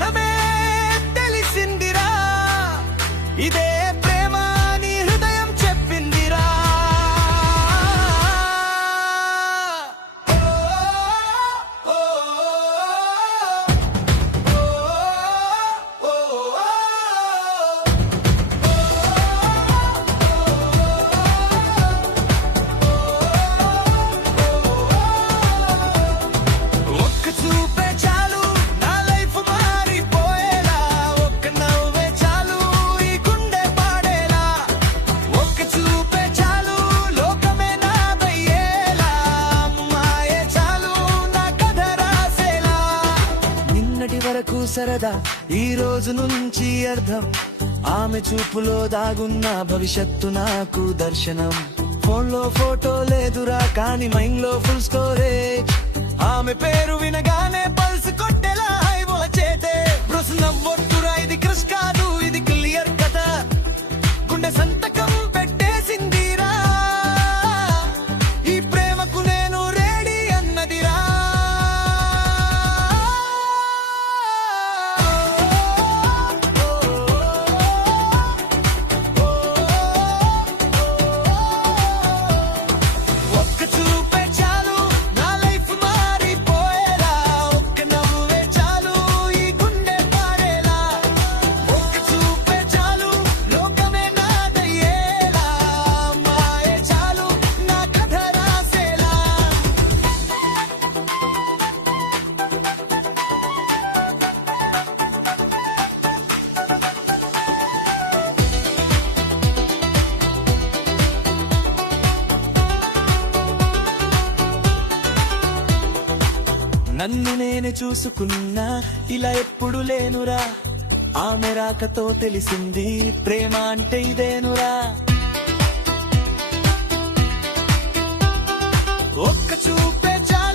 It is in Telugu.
క్షణమే తెలిసిందిరా ఇదే ప్రేమ నీ హృదయం చెప్పిందిరా. ఒక్క చూపే చాలు నా లైఫ్ మారిపోయేలా, ఒక్క నవ్వే చాలు ఈ గుండె పాడేలా, ఒక్క చూపే చాలు లోకమే నాదయ్యేలా, అమ్మాయే చాలు నా కథ రాసేలా. నిన్నటి వరకు సరదా ఈ రోజు నుంచి అర్థం, ఆమె చూపులో దాగున్న భవిష్యత్తు నాకు దర్శనం. ఫోన్లో ఫోటో లేదురా కానీ మైండ్ లో ఫుల్ స్టోరేజ్, ఆమె పేరు వినగానే పల్స్ కొట్టేలా హైవోల చేతే బ్రొస్ నవ్వొట్టురా. ఇది క్రష్ కాదు ఇది క్లియర్ కదా, గుండె సంతకం పెట్టేసిందిరా, ఈ ప్రేమకు నేను రెడీ అన్నదిరా. ఒక్క చూపే చాలు నా లైఫ్ మారిపోయేలా, ఒక్క నవ్వే చాలు ఈ గుండె పాడేలా, ఒక్క చూపే చాలు లోకమే నాదయ్యేలా, అమ్మాయే చాలు నా కథ రాసేలా. నన్ను నేనే చూసుకున్నా ఇలా ఎప్పుడు లేనురా, ఆమె రాకతో తెలిసింది ప్రేమ అంటే ఇదేనురా. ఒక్క చూపే చాలు